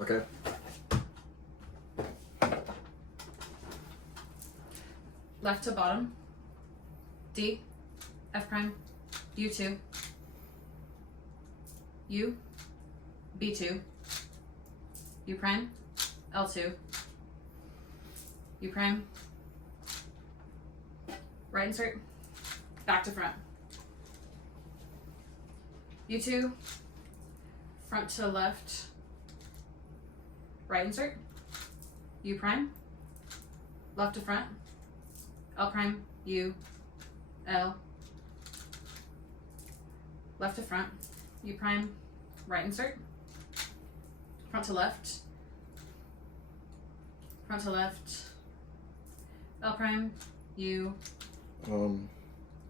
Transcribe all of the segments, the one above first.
Okay. Left to bottom. D. F prime. U2. U. B2. U prime. L2. U prime. Right insert. Back to front. U2. Front to left. Right insert. U prime. Left to front. L prime. U. L. Left to front. U prime. Right insert. Front to left. Front to left. L prime. U.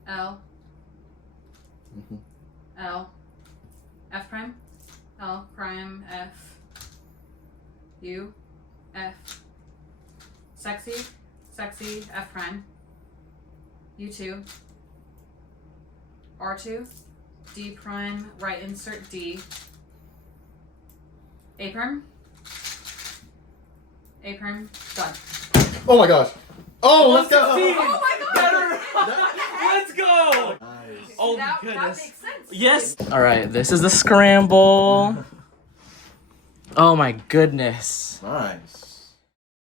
L. L. F prime. L prime. F. U. F. Sexy. Sexy. F prime. U2. R2. D prime. Right insert D. A prime. A prime. Done. Oh my gosh. Oh, let's go. Oh my god! Let's go! Nice. Oh that goodness. makes sense. Yes. All right, this is the scramble. Oh my goodness. Nice.